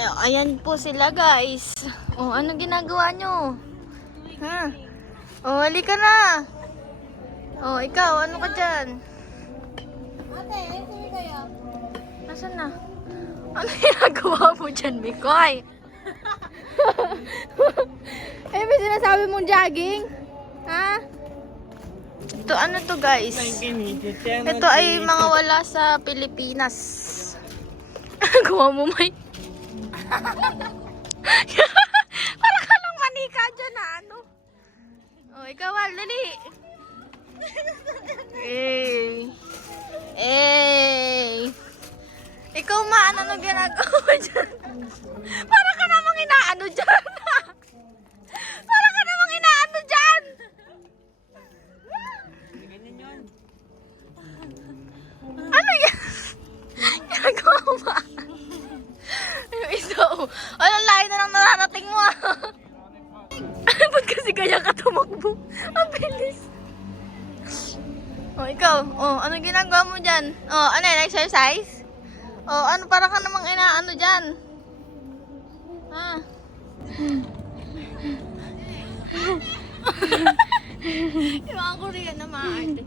Ayan po sila guys. Oh, ano ginagawa nyo? Ha? Oh, halika na. Oh, ikaw, ano ka dyan? Ate, sino kayo? Nasaan na? Ano ginagawa mo dyan, Mikoy? Eh, may sinasabi mong jogging? Ha? Ito, ano to guys? Ito ay mga wala sa Pilipinas. Gawa mo, May. Parang ka lang manika dyan, ha? Ano? Oh, ikaw, Al, dali. Eh. Eh. Ikaw, Ma, ano ginagawa dyan? Parang ka namang inaano dyan. Parang ka namang inaano dyan. Ano yan? Ginagawa mo ba? Yung isa, oh. Anong layo na lang nararating mo, ah. Ba't kasi kaya ka tumakbo? Ang bilis. Oh, ikaw. Oh, ano ginagawa mo dyan? Oh, ano yan? Exercise? Oh, ano para ka namang inaano dyan? Ha? Yung mga Korean na maarte.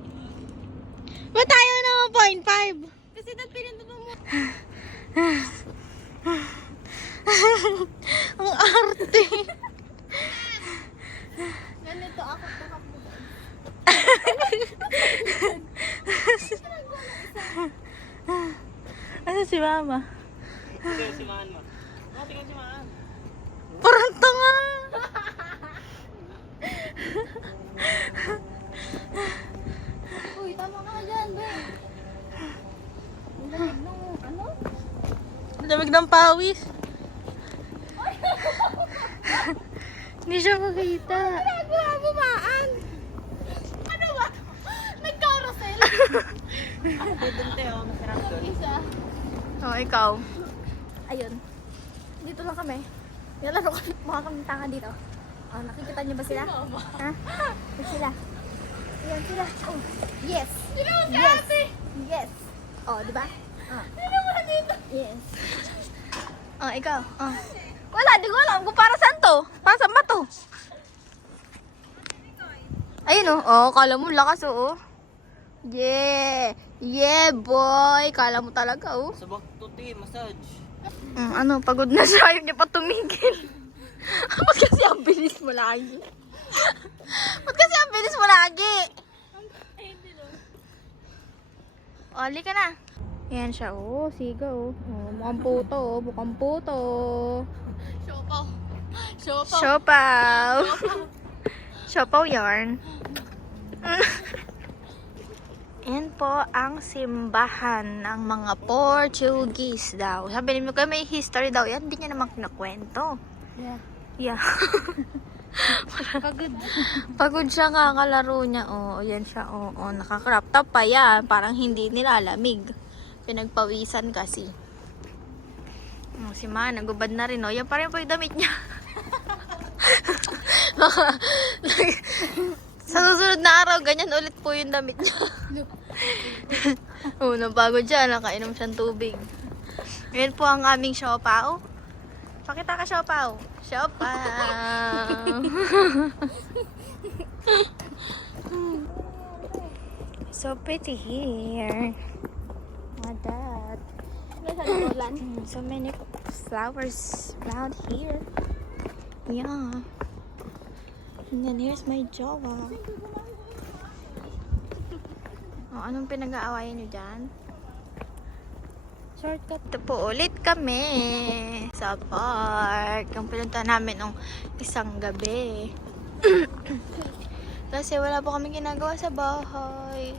Ba't tayo naman 0.5? Kasi dahil pinindot mo. Ang arte. Ganito ako takapos. Ano si Mama? Tingnan si Maan mo. Tingnan si Maan. Parang tanga. Uy, tama ka na dyan, be. Ang lamig nung, ano? Lamig ng pawis. Hindi siya makita. Ginagawa mo, Maan? Ano ba? Nag-carousel? Doon tayo, masarap doon. Isa. Oh, ikaw. Ayun. Dito lang kami. Nilalaro kami, mukha kami tanga dito. Oh, nakikita niyo ba sila? Ha? Ito sila. Ayan sila. Oh, yes. Yes. Yes. Oh, di ba? Ah. Dito. Yes. Oh, ikaw. Oh. Wala, di ko alam kung para saan to. Para saan ba to? Ayun, oh. Oh, kala mo lakas, oh. Yeah. Yeah, boy. Kala mo talaga, oh. Sabak tuti, massage. Ano, pagod na siya. Ayaw niya pa tumigil. Ba't kasi ang bilis mo lagi? Ba't kasi ang bilis mo lagi? O, halika na. Ayan siya, oh. Siga, oh. Oh, mukhang puto, oh. Mukhang puto. Siopaw. Siopaw. Siopaw. Siopaw yarn. Ayan po ang simbahan ng mga Portuguese daw. Sabi niyo kayo may history daw. Yan, hindi niya naman kinakwento. Yeah. Yeah. Pagod. Pagod siya nga kalaro niya. Oh, ayan siya. Oh, oh, naka-crop top pa yan. Parang hindi nilalamig. Pinagpawisan kasi. Oh, si Ma, nagubad na rin. Oh, yan pa rin po yung damit niya. Sa susunod na araw, ganyan ulit po yung damit niya. Oh, napagod siya. Nakainom siyang tubig. Ayan po ang aming siopaw. Pakita ka siopaw. Siopaw. So pretty here. What that? So many flowers around here. Yeah. And then here's my jowa. Oh, anong pinag-aawayan nyo dyan? Shortcut. Ito po ulit kami sa park. Yung pinunta namin nung isang gabi. Kasi wala po kami ginagawa sa bahay.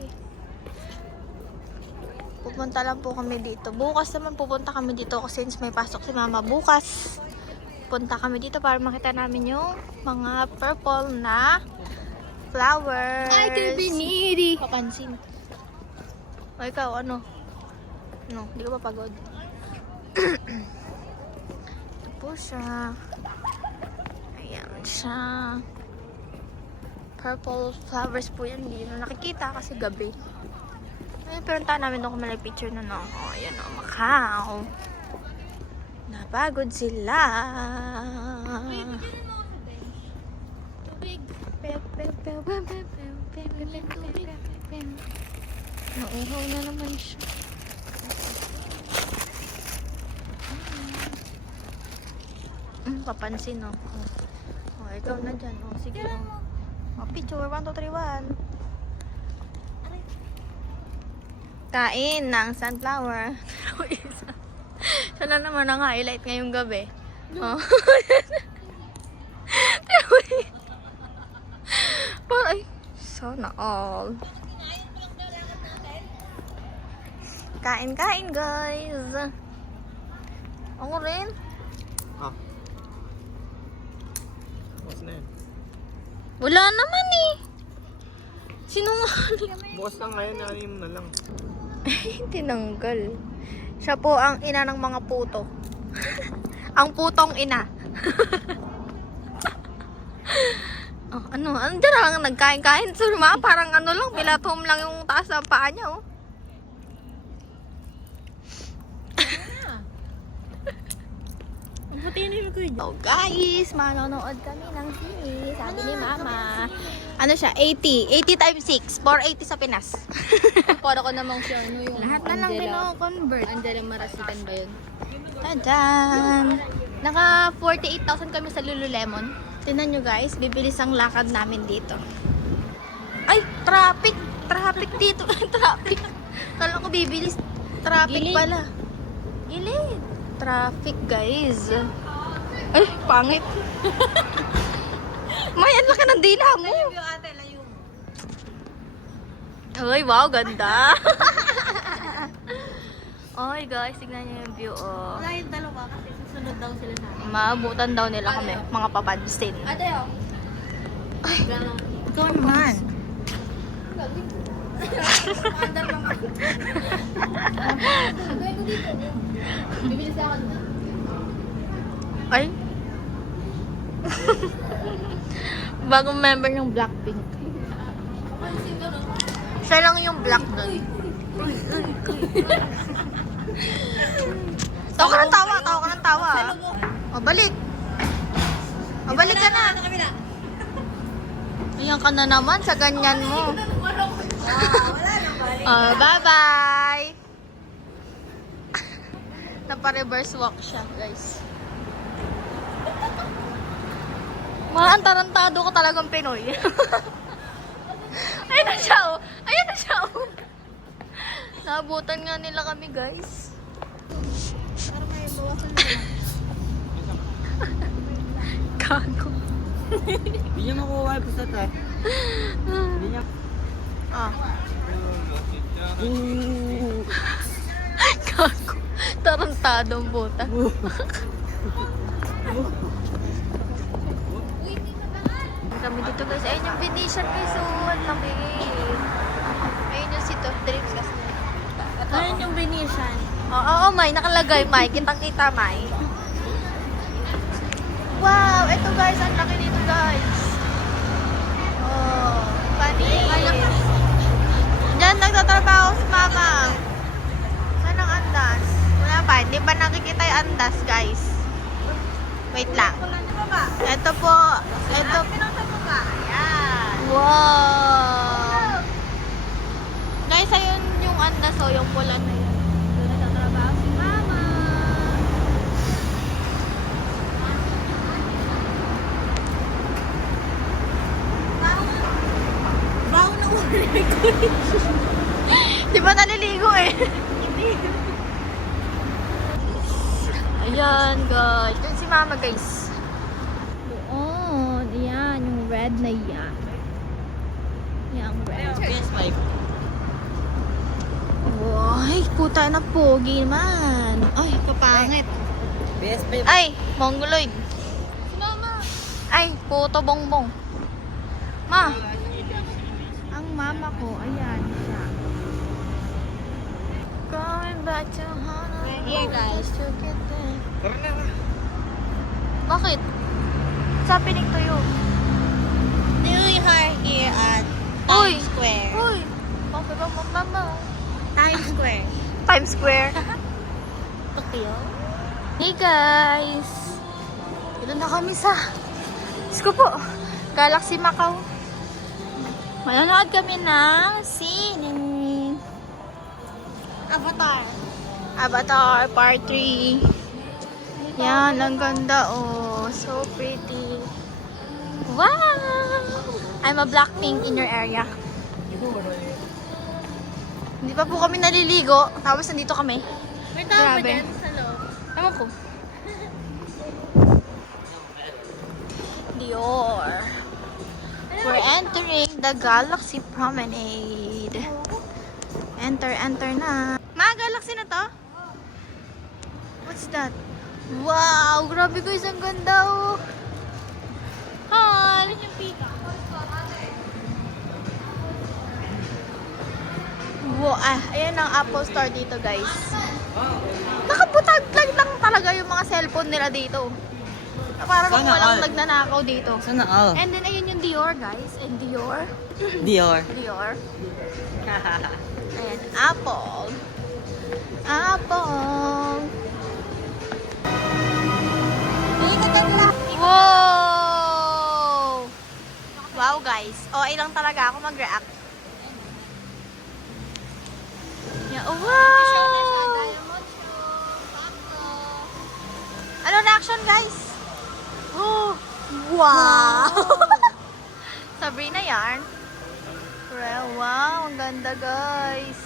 Pupunta lang po kami dito. Bukas naman pupunta kami dito kasi since may pasok si Mama bukas. Punta kami dito para makita namin yung mga purple na flowers. I could be needy. Papansin. O ikaw, ano? No, hindi ka pa pagod. Ito po siya. Ayan siya. Purple flowers po yan. Hindi na nakikita kasi gabi. Ayun, pero namin doon kung may picture na no. O, ayan o, Macau. Pagod sila. Tubig. Nauhaw na naman siya. Papansin, oh. Oh, ikaw na dyan. Oh, sige. Oh, picture. 1, 2, 3, 1. Kain ng sunflower. Siya na naman ang highlight ngayong gabi. Oh. Ay, sana all. Kain-kain, guys. Ako rin. Ah. Bukas na yan. Wala naman eh. Sinungaling. Bukas lang ngayon, naanin mo na lang. Tinanggal. Siya po ang ina ng mga puto. Ang putong ina. Oh, ano? Ano dyan lang nagkain-kain? So, parang ano lang, pilatom lang yung taas ng paa niya, oh. Oh guys, manonood kami ng sini. Sabi ni Mama. Ano siya? 80. 80 times 6. 480 sa Pinas. Para ko namang siya, ano yung Lahat na lang kino-convert. Angela Marasitan ba yun? Tadaan! Naka 48,000 kami sa Lululemon. Tingnan nyo guys, bibilis ang lakad namin dito. Ay! Traffic! Traffic dito! Traffic! Kala ko bibilis. Traffic Gilid. pala. Gilid! Traffic guys. Ay! Pangit! May, ang laki ng dila mo! Ay, wow! Ganda! Ay guys, tignan nyo yung view, oh. Wala yung dalawa kasi susunod daw sila sa akin. Maabutan daw nila kami, mga papansin. Ate, oh. Ay, ikaw naman. Andar naman. Gawin ko dito. Bibili sa akin na. Ay. Bagong member ng Blackpink. Pansin ka, no? Siya lang yung black doon. Tawa ka ng tawa, tawa ka ng tawa. O, balik. O, balik ka na. Ayan ka na naman sa ganyan mo. Bye-bye. Napa-reverse walk siya, guys. Maantarantado ka talagang Pinoy. Ayun na siya, oh. Ayun na siya, oh. Naabutan nga nila kami, guys. Para may bawasan na lang. Gago. Hindi niya makuha yung pusat eh. Hindi niya. Ah. Gago. Tarantadong buta. Kami dito guys. Ayun yung Venetian guys. Oh, ang laki. Ayun yung City of Dreams kasi. Ayun yung Venetian. Oo, May. Nakalagay, May. Kitang-kita, May. Wow! Ito guys. Ang laki dito guys. Oh. Panis. Diyan nagtatrabaho si Mama. Saan ang andas? Wala pa. Hindi ba nakikita yung andas guys? Wait lang. Ito po. Ito. Ayan. Wow. Guys, ayun yung andas o yung pula na yun. Doon nagtatrabaho si Mama. Baho na ulit ko. Di ba naliligo eh? Ayan guys. Doon si Mama guys. Doon. Ayan. Yung red na yan. Yung red. Yes, Mike. Ay, puta na pogi naman. Ay, papangit. Best babe. Ay, mongoloid. Si Mama. Ay, puto bongbong. Ma. Ang mama ko, ayan siya. Going back to Honolulu. Right here, guys. just to get there. Tara na. Bakit? What's happening to you? We are here at Uy! Square. Uy! Bakit ba mama? Times Square. Times Square. Tokyo. Hey guys! Dito na kami sa Skupo, Galaxy Macau. Manonood kami ng sine. Avatar Part 3. Yan, ang ganda oh. So pretty. Wow! I'm a Blackpink in your area. Hindi pa po kami naliligo. Tapos nandito kami. May tao ba Grabe. dyan sa loob? Ewan ko. Dior. We're entering the Galaxy Promenade. Enter na. Galaxy na to? What's that? Wow! Grabe guys, ang ganda oh. Hi! Wow, ayan ang Apple Store dito guys. Nakabutag lang talaga yung mga cellphone nila dito. Parang Sana walang all. nagnanakaw dito. Sana all. And then ayun yung Dior guys. And Dior. Dior. Dior. Ayan, Apple. Apple. Wow! Wow guys. Okay lang talaga ako mag-react. Yeah, oh, wow! Ano reaction guys? Oh, wow! Sabrina yarn. Wow, ang ganda guys.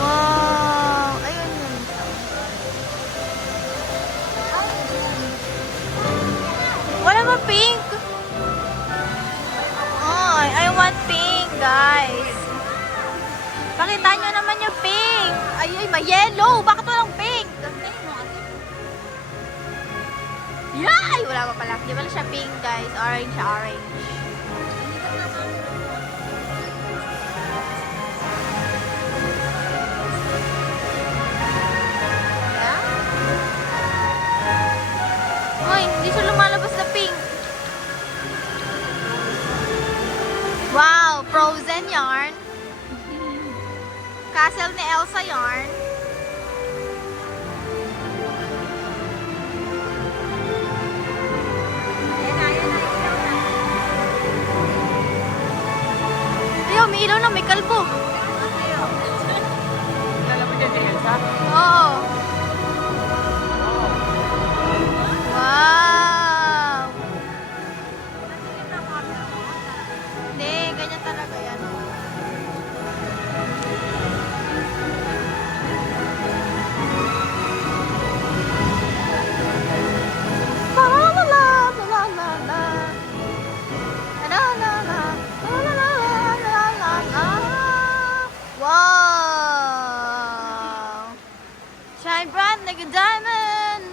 Wow! Ayun yun. Wala ba pink? Oh, I want pink, guys. Pakita nyo naman yung pink. Ay, may yellow. Bakit walang pink? Yay! Wala pa pala. Di ba siya pink, guys? Orange siya, orange. Ay, hindi siya lumalabas na pink. Wow, Frozen yarn. Castle ni Elsa yarn. Ayaw, may ilaw na, may kalbo. Kala mo dyan, Elsa? Oo. Wow! Hindi, ganyan talaga yan. Wow! Shine bright like a diamond!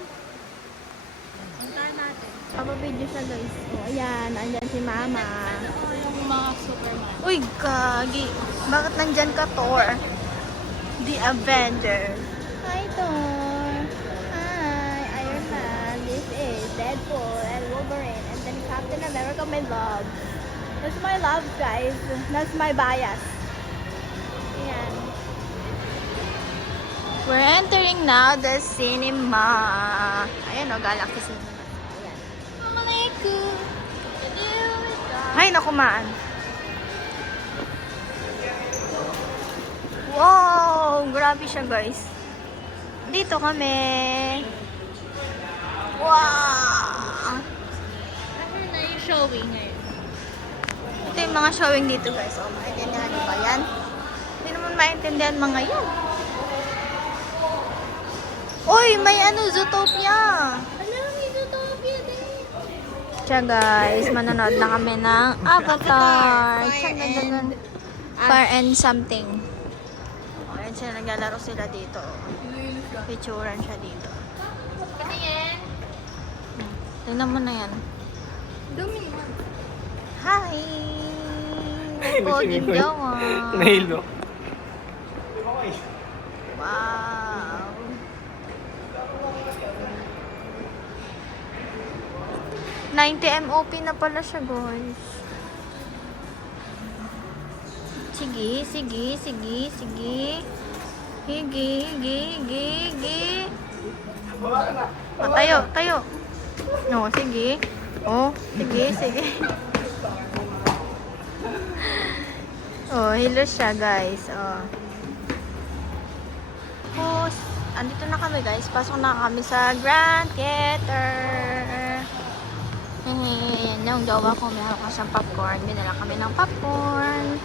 Puntahan natin. Papa-video siya guys. O, ayan. Andyan si Mama. Yung mga Superman. Uy, gagi. Bakit nandyan ka, Thor? The Avenger. Hi, Thor. Hi, Iron Man. This is Deadpool and Wolverine. And then Captain America, my love. That's my love, guys. That's my bias. Ayan. We're entering now the cinema. Ayan o, Galaxy Cinema. Ayan. Ay, nakumaan. Wow! Grabe siya, guys. Dito kami. Wow! After na yung showing ngayon. Ito yung mga showing dito, guys. O, maintindihan niyo ba yan? Hindi naman maintindihan mga yan. Uy, may ano, Zootopia. Alam, may Zootopia din. Siya, guys. Manonood na kami ng Avatar. Fire and something. O, yan siya. Naglalaro sila dito. Picturean siya dito. Patingin. Tingnan mo na yan. Dumi mo. Hi! Poging jawa. Nahilo. Wow! $90 MOP na pala siya, guys. Sige, sige, sige, sige. Higi, higi, higi, higi. Oh, tayo, tayo. No, sige. Oh, sige, sige. Oh, hilos siya, guys. Oh. Oh, andito na kami, guys. Pasok na kami sa Grand Theater. Yan yung jowa ko. Meron ko siyang popcorn. Binala kami ng popcorn.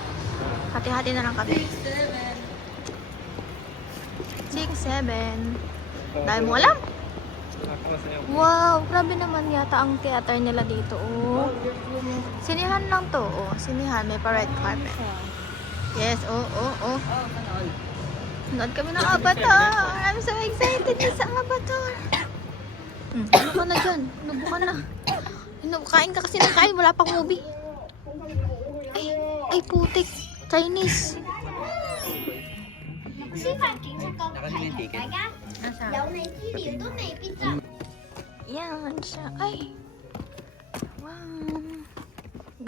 Hati-hati na lang kami. 6, 7. Dahil mo alam. Wow, grabe naman yata ang theater nila dito. Oh. Sinihan lang to. Oh, sinihan. May pa red carpet. Yes, oh, oh, oh. Nanood kami ng Avatar. I'm so excited na sa Avatar. Ano ka na dyan? Inubukan na. Kain ka kasi ng kain. Wala pang movie. Ay, putik. Chinese. Nakasin yung ticket. Yan siya. Ay. Wow.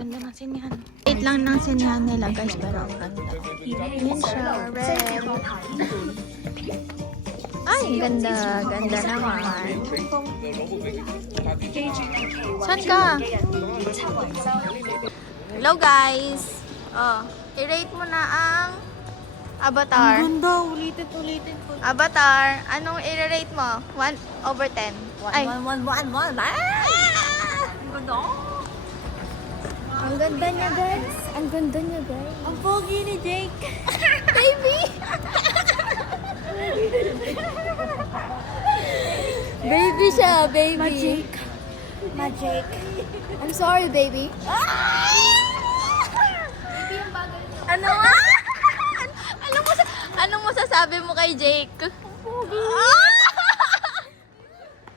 Ganda ng sinihan. Wait lang ng sinihan nila, guys. Pero ang ganda. Yan siya. Red. Ay, ganda. Ganda naman. Saan ka? Hello, guys. Oh, i-rate mo na ang Avatar. Ang ganda, ulitin po. Avatar, anong i-rate mo? 1/10. Ay. 1. Ang ganda niya, guys. Ang ganda niya, guys. Ang pogi ni Jake. Baby! Baby siya, baby. Magic. I'm sorry, baby. Ano nga? Anong masasabi mo kay Jake?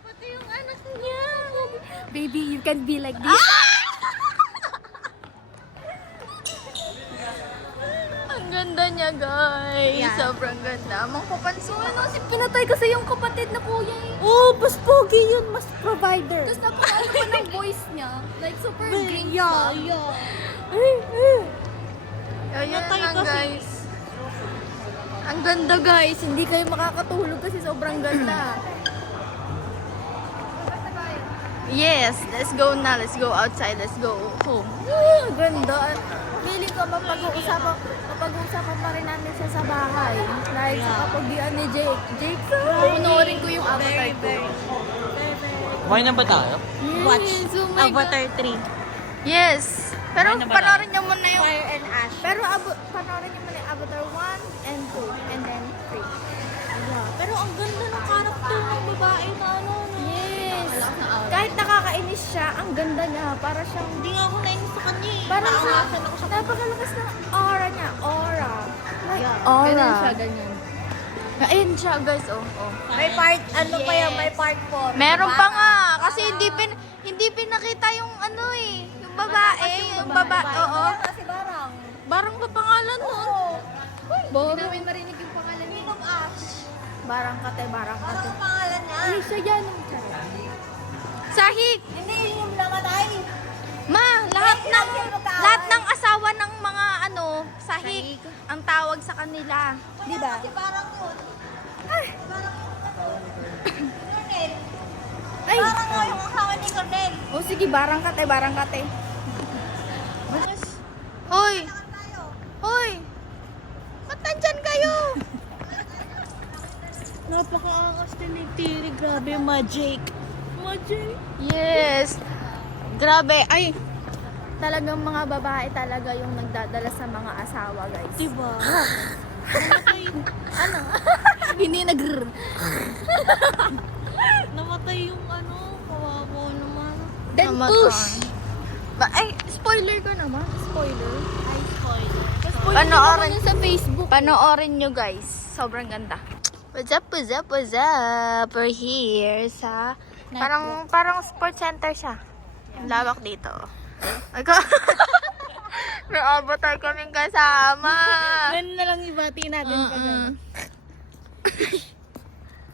Pati yung anak niya. Baby, you can be like this. Ang ganda niya, guys. Yeah. Sobrang ganda. Mangkupansuan. Pinatay kasi yung kapatid na kuya eh. Oh, mas pogi yun, mas provider. Tapos napakalo pa ng voice niya. Like, super green. Yeah. Ayan lang, guys. Ang ganda, guys. Hindi kayo makakatulog kasi sobrang ganda. Yes, let's go na. Let's go outside. Let's go home. Ang ganda. Feeling ko mapag-uusapan pa rin namin siya sa bahay. Dahil sa kapagdian ni Jake. Jake, panoorin ko yung Avatar ko. Kumain na ba tayo? Watch Avatar 3. Yes. Pero Ano ba panoorin niyo muna yung... Fire and Ash. Pero panoorin niyo muna yung Avatar 1 and 2 and then 3. Yeah. Pero ang ganda ng character ng babae na ano. Yes. Kahit nakakainis siya, ang ganda niya. Para siyang... Hindi nga ako nainis sa kanya eh. Parang napakalakas ng aura niya. Aura. Like, aura. Ganyan siya, ganyan. Ayun siya, guys. Oh, oh. May part, ano pa yan? May part 4. Meron pa nga. Kasi hindi pinakita yung ano eh. Yung babae. Yung babae. Oo. Kasi barang. Barang ba pangalan nun? Hindi namin marinig yung pangalan niya. Barang kate. Ano pangalan niya? Ay, siya yan. Sahig. Hindi, yung namatay. Ma, lahat ng asawa ng mga sahig, ang tawag sa kanila. Di ba? Parang yun. Ay! Cornel. Ay! Parang nga yung asawa ni Cornel. O sige, barang kate. Hoy! Hoy! Ba't nandyan kayo? Napaka-angas din ni Tiri. Grabe, magic. Yes. Grabe. Ay, Talagang mga babae talaga yung nagdadala sa mga asawa, guys. Diba? Ano? Hindi Namatay yung kawawa naman. Then namatay. push! Ay, spoiler ko naman. Spoiler. Ay, spoiler. Panoorin Sa Facebook. Panoorin nyo, guys. Sobrang ganda. What's up? We're here sa... Parang sports center siya. Ang lawak dito. Ako. May Avatar kaming kasama. Ganun na lang ibati natin pag Mm-mm.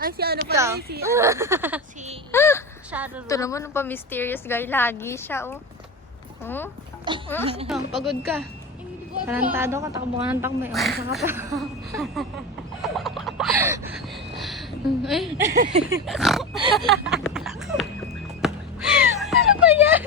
Ay, si ano Ikaw. pala si Shadow. Ito naman ang pa-mysterious guy. Lagi siya, oh. Oh? Pagod ka. Tarantado ka, takbo ka ng takbo. Umasa ka pa. Ay. Ano ba yan?